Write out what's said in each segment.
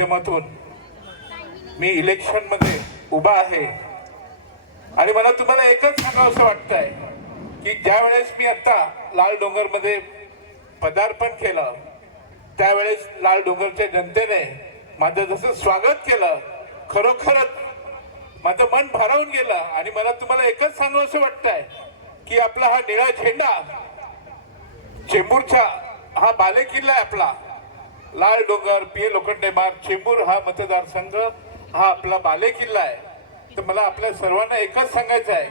माध्यमातून मी इलेक्शन मध्ये उभा आहे आणि मला तुम्हाला एकच सांगावं असं वाटतंय की ज्या वेळेस मी आता लाल डोंगर मध्ये पदार्पण केलं त्यावेळेस लाल डोंगरच्या जनतेने माझं जसं स्वागत केलं खरोखरच माझं मन भारावून गेलं आणि मला तुम्हाला एकच सांगावं असं वाटतंय की आपला हा निळा झेंडा चेंबूरचा हा बालेकिल्ला आहे आपला लाल डोंगर पीए लोखंडे मार्ग चेंबूर हा मतदारसंघ हा आपला बालेकिल्ला आहे। तर मला आपल्या सर्वांना एकच सांगायचं आहे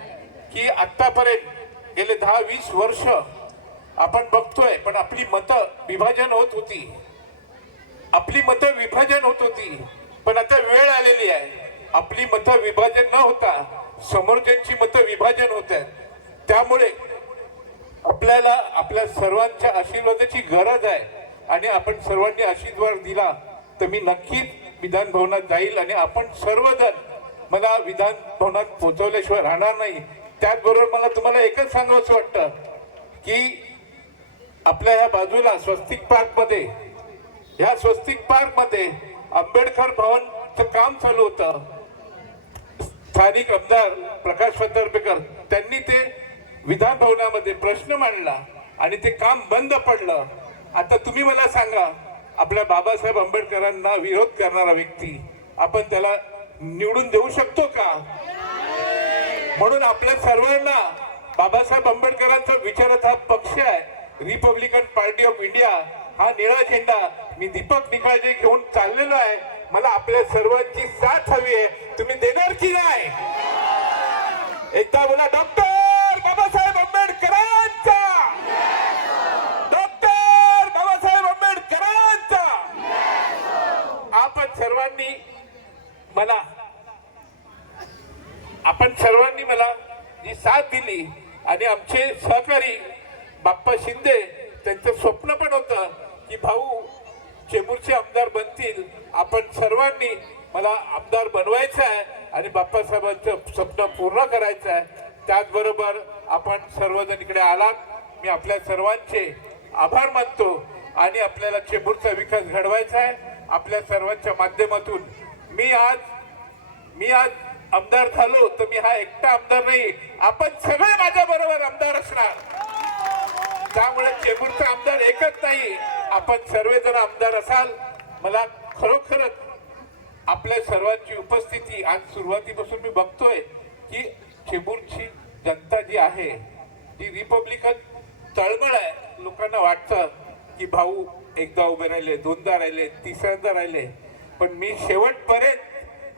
की आतापर्यंत गेले 10-20 वर्ष आपण बघतोय पण आपली मतं विभाजन होत होती पण आता वेळ आलेली आहे आपली मतं विभाजन न होता समोरच्यांची मतं विभाजन होत आहेत। त्यामुळे आपल्याला आपल्या सर्वांच्या आशीर्वादाची गरज आहे आणि आपण सर्वांनी आशीर्वाद दिला तर मी नक्कीच विधान भवनात जाईल आणि आपण सर्वजण मला विधान भवनात पोहोचवल्याशिवाय राहणार नाही। त्याचबरोबर मला तुम्हाला एकच सांगावंसं वाटतं की आपल्या ह्या बाजूला स्वस्तिक पार्क मध्ये आंबेडकर भवनचं काम चालू होतं। स्थानिक आमदार प्रकाश फत्तर्पेकर त्यांनी ते विधान भवनामध्ये प्रश्न मांडला आणि ते काम बंद पडलं। आता तुम्ही मला सांगा आपल्या बाबासाहेब आंबेडकरांना विरोध करणारा व्यक्ती आपण त्याला निवडून देऊ शकतो का? म्हणून आपल्या सर्वांना बाबासाहेब आंबेडकरांचा विचाराचा पक्ष आहे रिपब्लिकन पार्टी ऑफ इंडिया हा निळा झेंडा मी दीपक निकाळजे घेऊन चाललेलो आहे। मला आपल्या सर्वांची साथ हवी आहे तुम्ही देणार की नाही? एकदा बोला डॉक्टर बाबासाहेब आंबेडकरांचा आपण सर्वांनी मला जी साथ दिली आणि आमचे सहकारी बाप्पा शिंदे त्यांचं स्वप्न पण होतं की भाऊ चेंबूरचे आमदार बनतील आपण सर्वांनी मला आमदार बनवायचं आहे आणि बाप्पासाहेबांचं स्वप्न पूर्ण करायचं आहे। त्याचबरोबर आपण सर्वजण इकडे आलात मी आपल्या सर्वांचे आभार मानतो आणि आपल्याला चेंबूरचा विकास घडवायचा आहे। आपल्या सर्वांच्या माध्यमातून मी आज आमदार झालो तर मी हा एकटा आमदार नाही आपण सगळे माझ्या बरोबर आमदार असणार। त्यामुळे चेंबूरचा आमदार एकच नाही आपण सर्वजण आमदार असाल। मला खरोखरच आपल्या सर्वांची उपस्थिती आज सुरुवातीपासून मी बघतोय की चेंबूरची जनता जी आहे ती रिपब्लिकन तळमळ आहे। लोकांना वाटतं की भाऊ एकदा उभे राहिले दोनदा राहिले तिसऱ्यांदा राहिले पण मी शेवटपर्यंत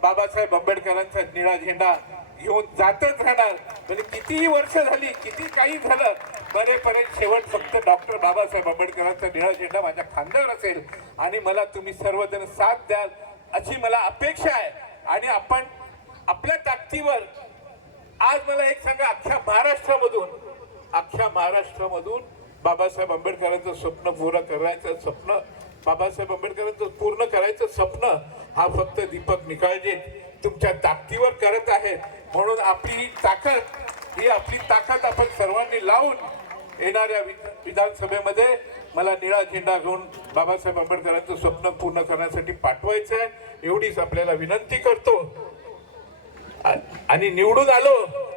बाबासाहेब आंबेडकरांचा निळा झेंडा घेऊन जातच राहणार। म्हणजे कितीही वर्ष झाली किती काही झालं बरेपर्यंत शेवट फक्त डॉक्टर बाबासाहेब आंबेडकरांचा निळा झेंडा माझ्या खांद्यावर असेल आणि मला तुम्ही सर्वजण साथ द्याल अशी मला अपेक्षा आहे। आणि आपण आपल्या ताकदीवर आज मला एक सांगा अख्ख्या महाराष्ट्रामधून बाबासाहेब आंबेडकरांचं स्वप्न पूर्ण करायचं स्वप्न हा फक्त दीपक निकाळजे तुमच्या ताकदीवर करत आहे। म्हणून आपली ताकद आपण सर्वांनी लावून येणाऱ्या विधानसभेमध्ये मला निळा झेंडा घेऊन बाबासाहेब आंबेडकरांचं स्वप्न पूर्ण करण्यासाठी पाठवायचं आहे एवढीच आपल्याला विनंती करतो। आणि निवडून आलो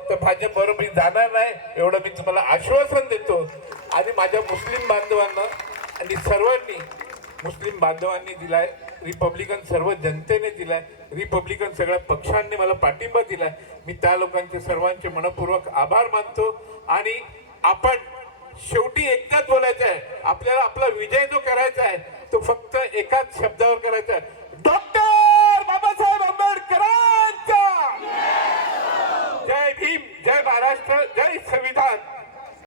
तर भाजप बरोबर जाणार नाही एवढं मी तुम्हाला आश्वासन देतो। आणि माझ्या मुस्लिम बांधवांना आणि सर्वांनी मुस्लिम बांधवांनी दिलाय रिपब्लिकन सर्व जनतेने दिलाय रिपब्लिकन सगळ्या पक्षांनी मला पाठिंबा दिलाय मी त्या लोकांचे सर्वांचे मनपूर्वक आभार मानतो। आणि आपण शेवटी एकदाच बोलायचं आहे आपल्याला आपला विजय जो करायचा आहे तो फक्त एकाच शब्दावर करायचा आहे